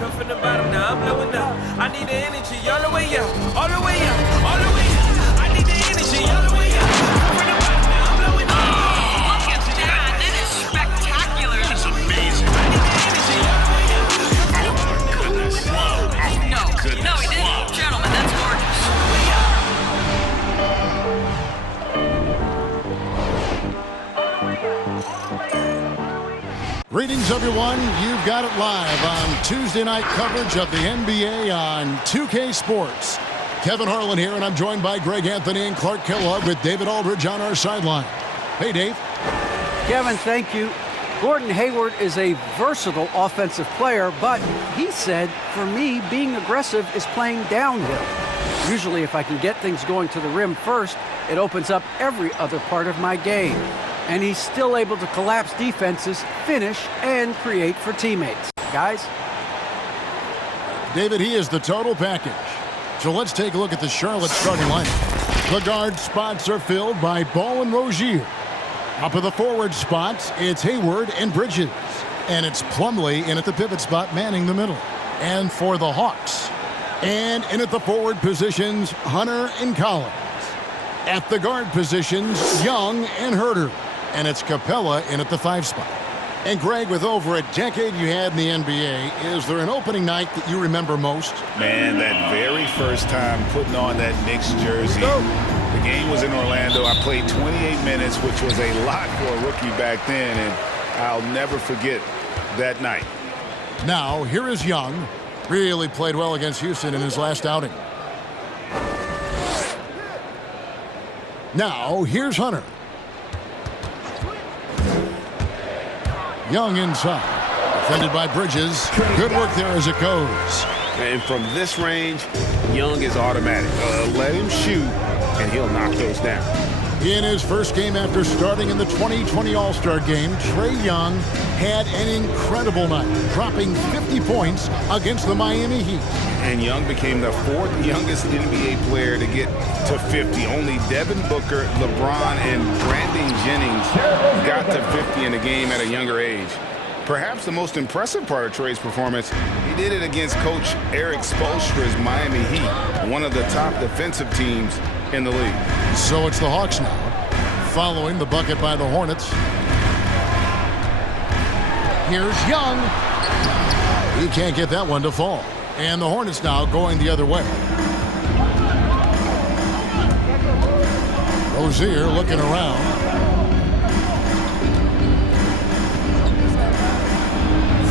Come from the bottom, now I'm blowing up. I need the energy all the way up, all the way up, all the way up. I need the energy all the way up. Come from the bottom, now I'm blowing up. Look at that. That is spectacular. That's amazing. I need the energy all the way up. Oh, goodness. Wow. No, Goodness. no, he didn't. Wow. Gentlemen, that's gorgeous. Greetings, everyone. You've got it live on Tuesday night coverage of the NBA on 2K Sports. Kevin Harlan here, and I'm joined by Greg Anthony and Clark Kellogg with David Aldridge on our sideline. Hey, Dave. Kevin, thank you. Gordon Hayward is a versatile offensive player, but he said, for me, being aggressive is playing downhill. Usually, if I can get things going to the rim first, it opens up every other part of my game. And he's still able to collapse defenses, finish, and create for teammates. Guys? David, he is the total package. So let's take a look at the Charlotte starting lineup. The guard spots are filled by Ball and Rozier. Up of the forward spots, it's Hayward and Bridges. And it's Plumlee in at the pivot spot, manning the middle. And for the Hawks. And in at the forward positions, Hunter and Collins. At the guard positions, Young and Herter. And it's Capella in at the 5 spot. And Greg, with over a decade you had in the NBA, is there an opening night that you remember most? Man, that very first time putting on that Knicks jersey. The game was in Orlando. I played 28 minutes, which was a lot for a rookie back then, and I'll never forget that night. Now, here is Young. Really played well against Houston in his last outing. Now, here's Hunter. Young inside. Defended by Bridges. Good work there as it goes. And from this range, Young is automatic. Let him shoot, and he'll knock those down. In his first game after starting in the 2020 All-Star Game, Trae Young had an incredible night, dropping 50 points against the Miami Heat. And Young became the 4th youngest NBA player to get to 50. Only Devin Booker, LeBron, and Brandon Jennings got to 50 in a game at a younger age. Perhaps the most impressive part of Trae's performance, he did it against Coach Eric Spoelstra's Miami Heat, one of the top defensive teams in the league. So it's the Hawks now, following the bucket by the Hornets. Here's Young. He can't get that one to fall. And the Hornets now going the other way. Rozier looking around.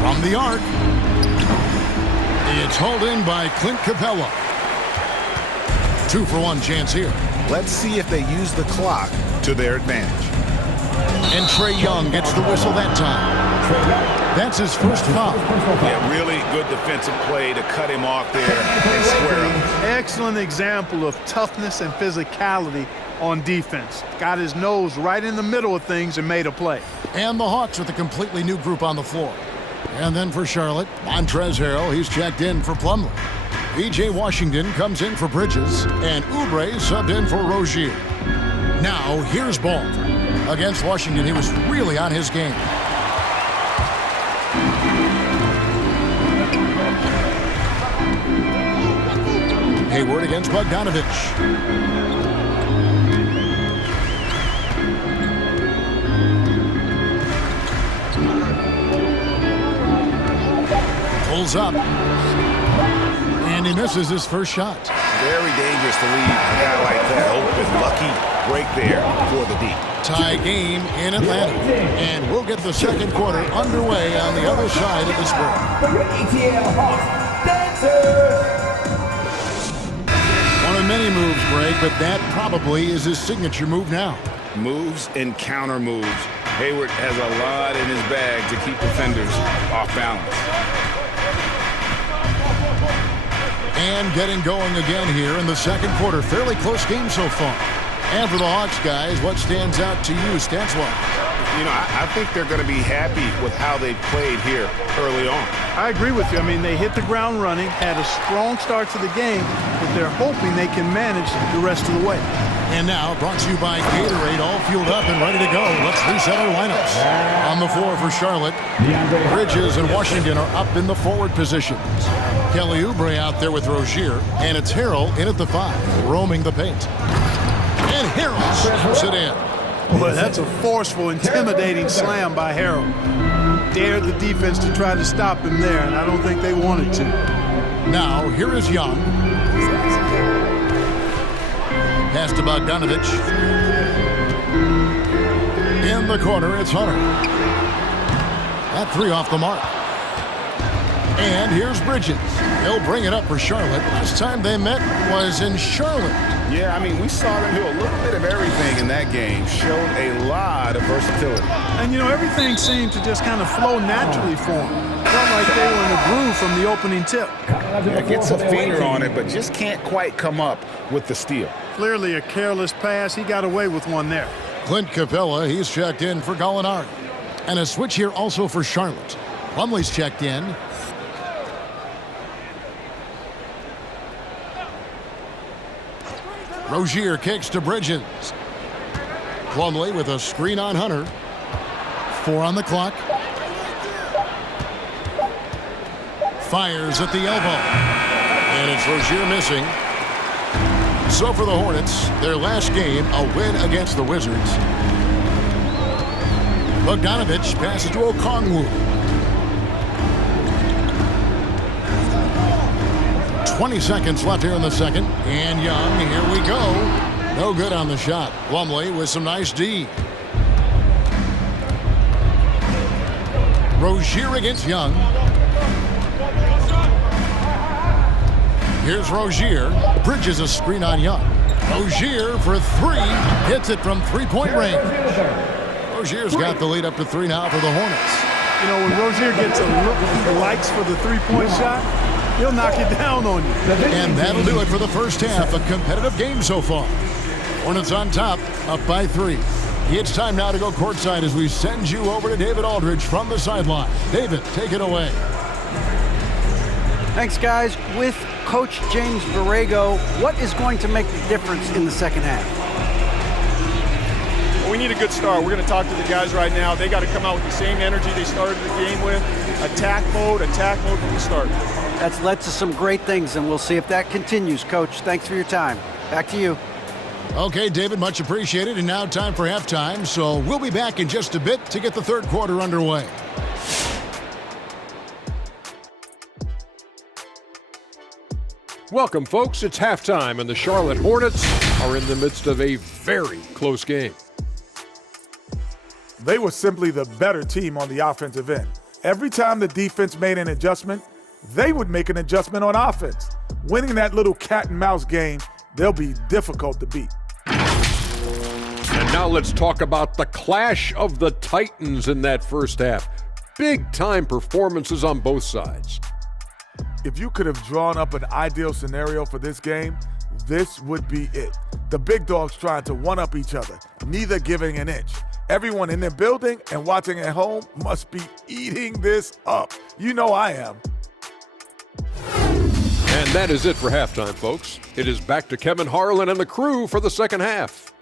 From the arc. It's hauled in by Clint Capella. 2-for-1 chance here. Let's see if they use the clock to their advantage. And Trae Young gets the whistle that time. That's his first foul. Yeah, really good defensive play to cut him off there and square him. Excellent example of toughness and physicality on defense. Got his nose right in the middle of things and made a play. And the Hawks with a completely new group on the floor. And then for Charlotte, Montrezl Harrell, he's checked in for Plumlee. E.J. Washington comes in for Bridges, and Oubre subbed in for Rozier. Now, here's Ball. Against Washington, he was really on his game. Hayward against Bogdanovich. Pulls up. And he misses his first shot. Very dangerous to leave a guy like that open. Lucky break there for the D. Tie game in Atlanta. And we'll get the second quarter underway on the other side of this break. One of many moves, Greg, but that probably is his signature move now. Moves and counter moves. Hayward has a lot in his bag to keep defenders off balance. And getting going again here in the second quarter. Fairly close game so far. And for the Hawks, guys, what stands out to you stats-wise? You know, I think they're going to be happy with how they played here early on. I agree with you. I mean, they hit the ground running, had a strong start to the game, but they're hoping they can manage the rest of the way. And now, brought to you by Gatorade, all fueled up and ready to go. Let's reset our lineups. On the floor for Charlotte, Bridges and Washington are up in the forward positions. Kelly Oubre out there with Rozier, and it's Harrell in at the 5, roaming the paint. And Harrell slams it in. Boy, that's a forceful, intimidating slam by Harrell. Dared the defense to try to stop him there, and I don't think they wanted to. Now, here is Young. Pass to Bogdanovich. In the corner, it's Hunter. That 3 off the mark. And here's Bridges. He'll bring it up for Charlotte. Last time they met was in Charlotte. Yeah, I mean, we saw them do a little bit of everything in that game. Showed a lot of versatility. And, you know, everything seemed to just kind of flow naturally for them. Felt like they were in a groove from the opening tip. Yeah, gets a finger on it, but just can't quite come up with the steal. Clearly a careless pass. He got away with one there. Clint Capella, he's checked in for Gallinari. And a switch here also for Charlotte. Plumlee's checked in. Rozier kicks to Bridges. Plumlee with a screen on Hunter. 4 on the clock. Fires at the elbow. And it's Rozier missing. So for the Hornets, their last game, a win against the Wizards. Bogdanovich passes to Okongwu. 20 seconds left here in the second. And Young, here we go. No good on the shot. Plumlee with some nice D. Rozier against Young. Here's Rozier. Bridges a screen on Young. Rozier for 3. Hits it from 3-point range. Rozier's got the lead up to 3 now for the Hornets. You know, when Rozier gets a look he likes for the 3-point shot, he'll knock it down on you. And that'll do it for the first half. A competitive game so far. Hornets on top, up by 3. It's time now to go courtside as we send you over to David Aldridge from the sideline. David, take it away. Thanks, guys. With Coach James Borrego, what is going to make the difference in the second half? Well, we need a good start. We're going to talk to the guys right now. They got to come out with the same energy they started the game with. Attack mode from the start. That's led to some great things, and we'll see if that continues. Coach, thanks for your time. Back to you. Okay, David, much appreciated. And now time for halftime, so we'll be back in just a bit to get the third quarter underway. Welcome, folks. It's halftime, and the Charlotte Hornets are in the midst of a very close game. They were simply the better team on the offensive end. Every time the defense made an adjustment, they would make an adjustment on offense. Winning that little cat and mouse game, they'll be difficult to beat. And now let's talk about the clash of the Titans in that first half. Big-time performances on both sides. If you could have drawn up an ideal scenario for this game, this would be it. The big dogs trying to one-up each other, neither giving an inch. Everyone in their building and watching at home must be eating this up. You know I am. And that is it for halftime, folks. It is back to Kevin Harlan and the crew for the second half.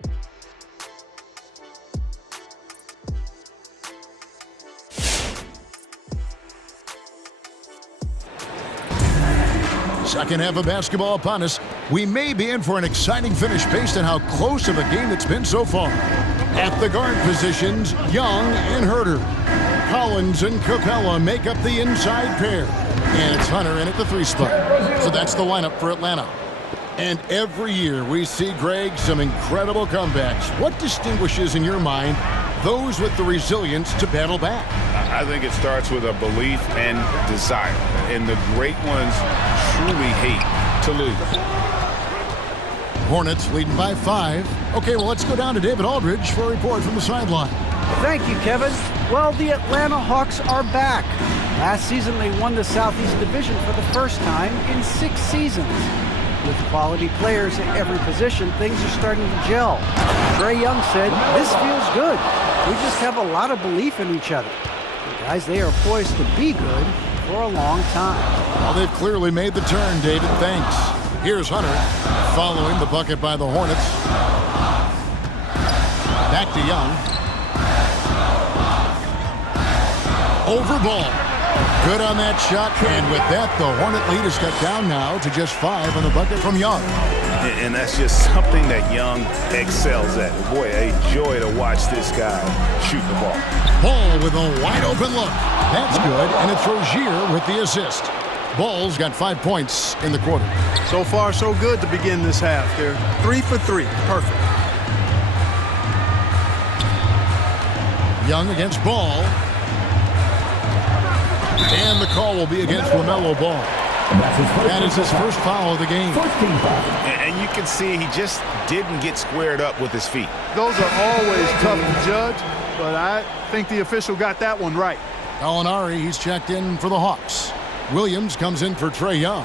Second half of basketball upon us. We may be in for an exciting finish based on how close of a game it's been so far. At the guard positions, Young and Herter. Collins and Capella make up the inside pair. And it's Hunter in at the 3 spot. So that's the lineup for Atlanta. And every year we see, Greg, some incredible comebacks. What distinguishes in your mind those with the resilience to battle back? I think it starts with a belief and desire. And the great ones truly hate to lose. Hornets leading by 5. Okay, well, let's go down to David Aldridge for a report from the sideline. Thank you, Kevin. Well, the Atlanta Hawks are back. Last season, they won the Southeast Division for the first time in 6 seasons. With quality players at every position, things are starting to gel. Trae Young said, "This feels good. We just have a lot of belief in each other." Guys, they are poised to be good for a long time. Well, they've clearly made the turn, David. Thanks. Here's Hunter following the bucket by the Hornets. Back to Young. Over Ball. Good on that shot, and with that, the Hornet lead is cut down now to just 5 on the bucket from Young. And that's just something that Young excels at. Boy, a joy to watch this guy shoot the ball. Ball with a wide open look. That's good, and it's Rozier with the assist. Ball's got 5 points in the quarter. So far, so good to begin this half. They're 3 for 3. Perfect. Young against Ball. And the call will be against LaMelo Ball. That is his first foul of the game. And you can see he just didn't get squared up with his feet. Those are always tough to judge, but I think the official got that one right. Gallinari, he's checked in for the Hawks. Williams comes in for Trae Young.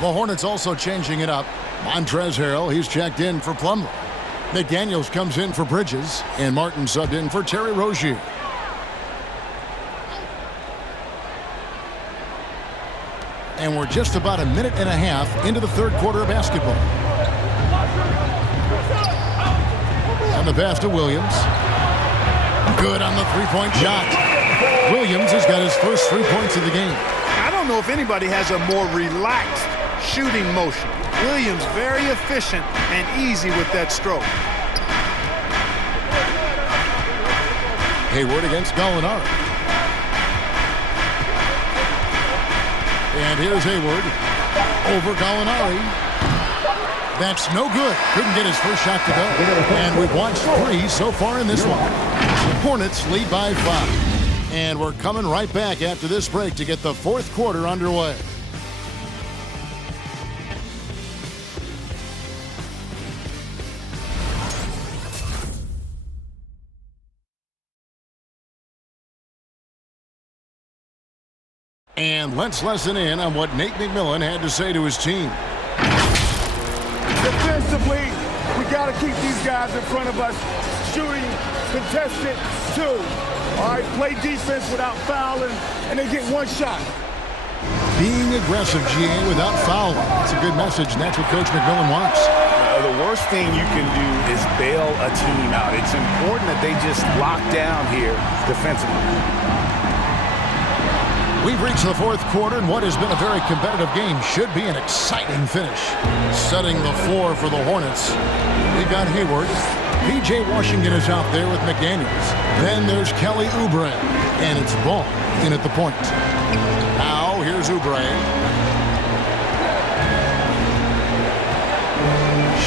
The Hornets also changing it up. Montrezl Harrell, he's checked in for Plumlee. McDaniels comes in for Bridges, and Martin subbed in for Terry Rozier. And we're just about a minute and a half into the third quarter of basketball. And the pass to Williams. Good on the three-point shot. Williams has got his first 3 points of the game. I don't know if anybody has a more relaxed shooting motion. Williams very efficient and easy with that stroke. Hayward against Gallinari. And here's Hayward over Gallinari. That's no good. Couldn't get his first shot to go. And we've watched 3 so far in this one. Hornets lead by 5. And we're coming right back after this break to get the fourth quarter underway. And let's listen in on what Nate McMillan had to say to his team. Defensively, we got to keep these guys in front of us shooting contested 2. All right, play defense without fouling, and they get 1 shot. Being aggressive, GA, without fouling. That's a good message, and that's what Coach McMillan wants. The worst thing you can do is bail a team out. It's important that they just lock down here defensively. We've reached the fourth quarter, and what has been a very competitive game should be an exciting finish. Setting the floor for the Hornets, we've got Hayward. P.J. Washington is out there with McDaniels. Then there's Kelly Oubre, and it's Ball in at the point. Now, here's Oubre.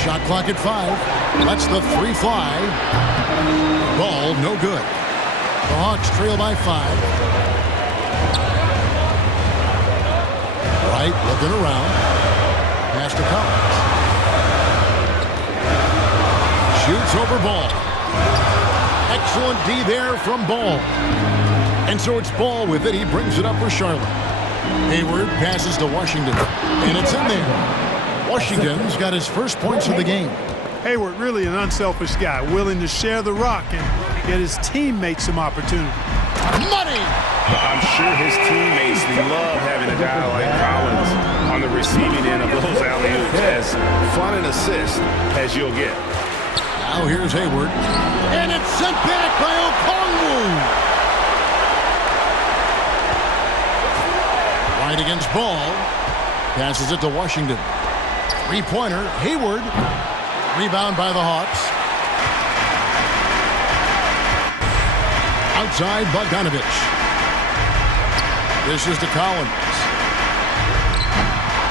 Shot clock at 5. Lets the 3 fly. Ball, no good. The Hawks trail by 5. Right, looking around. Pass to Collins. Shoots over Ball. Excellent D there from Ball. And so it's Ball with it. He brings it up for Charlotte. Hayward passes to Washington. And it's in there. Washington's got his first points of the game. Hayward, really an unselfish guy, willing to share the rock and get his teammates some opportunity. Money! I'm sure his teammates love having a guy like Collins on the receiving end of those alley-oops. As fun an assist as you'll get. Now here's Hayward. And it's sent back by Okongwu. Right against Ball. Passes it to Washington. 3-pointer. Hayward. Rebound by the Hawks. Outside Bogdanovich. This is to Collins.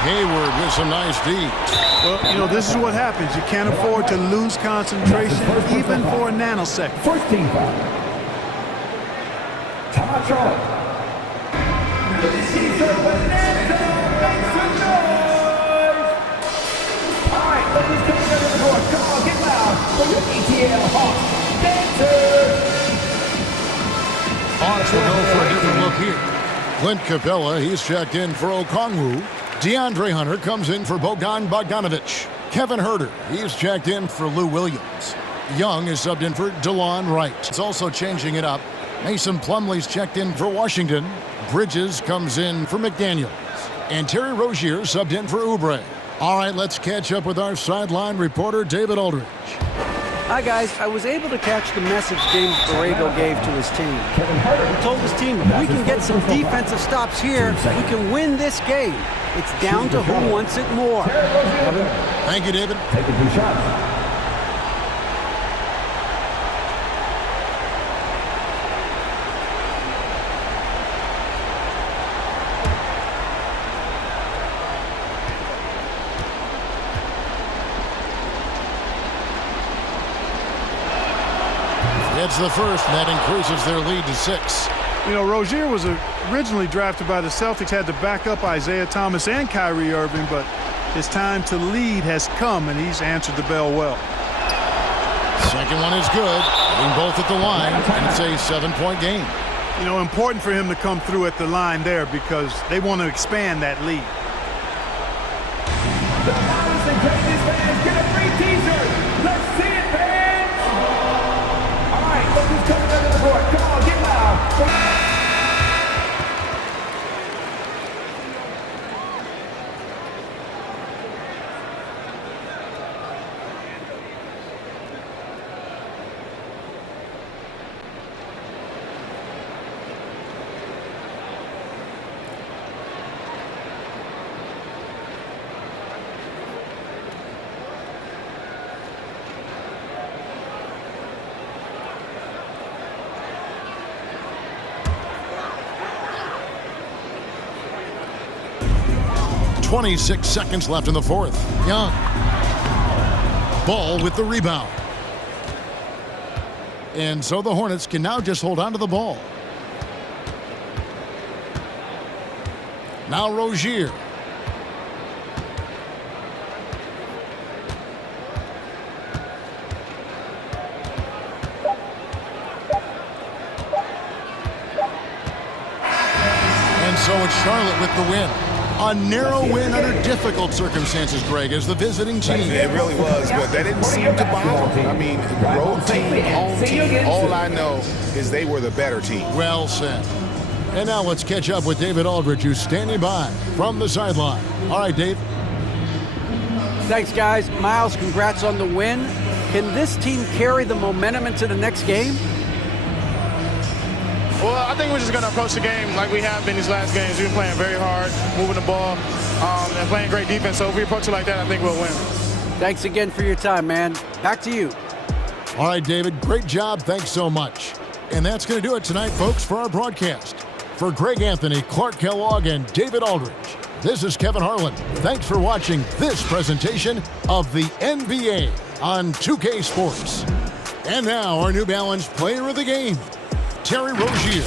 Hayward with some nice D. Well, you know, this is what happens. You can't afford to lose concentration even for a nanosecond. First team foul. Time out. All right, ladies, come to the floor. Come on, get loud for your ET Hawks dancers. Hawks will go for a different look here. Clint Capella, he's checked in for Okongwu. DeAndre Hunter comes in for Bogdanovich. Kevin Huerter, he's checked in for Lou Williams. Young is subbed in for DeLon Wright. It's also changing it up. Mason Plumlee's checked in for Washington. Bridges comes in for McDaniels. And Terry Rozier subbed in for Oubre. All right, let's catch up with our sideline reporter, David Aldridge. Hi, guys. I was able to catch the message James Borrego gave to his team. He told his team, if we can get some defensive stops here, we can win this game. It's down to who wants it more. Thank you, David. Taking 2 shots. It's the first, and that increases their lead to 6. You know, Rozier was originally drafted by the Celtics, had to back up Isaiah Thomas and Kyrie Irving, but his time to lead has come, and he's answered the bell well. Second one is good, hitting both at the line, and it's a 7-point game. You know, important for him to come through at the line there because they want to expand that lead. The loudest and greatest fans get a free t-shirt. Let's see it, fans. All right, look who's coming under the court. Come on, get loud. .26 seconds left in the fourth. Young. Ball with the rebound. And so the Hornets can now just hold on to the ball. Now Rozier. And so it's Charlotte with the win. A narrow win under difficult circumstances, Greg, as the visiting team. It really was, but that didn't seem to bother them. I mean, road team, home team, all I know is they were the better team. Well said. And now let's catch up with David Aldridge, who's standing by from the sideline. All right, Dave. Thanks, guys. Miles, congrats on the win. Can this team carry the momentum into the next game? Well, I think we're just going to approach the game like we have been these last games. We've been playing very hard, moving the ball, and playing great defense. So if we approach it like that, I think we'll win. Thanks again for your time, man. Back to you. All right, David, great job. Thanks so much. And that's going to do it tonight, folks, for our broadcast. For Greg Anthony, Clark Kellogg, and David Aldridge, this is Kevin Harlan. Thanks for watching this presentation of the NBA on 2K Sports. And now our New Balance player of the game, Terry Rozier.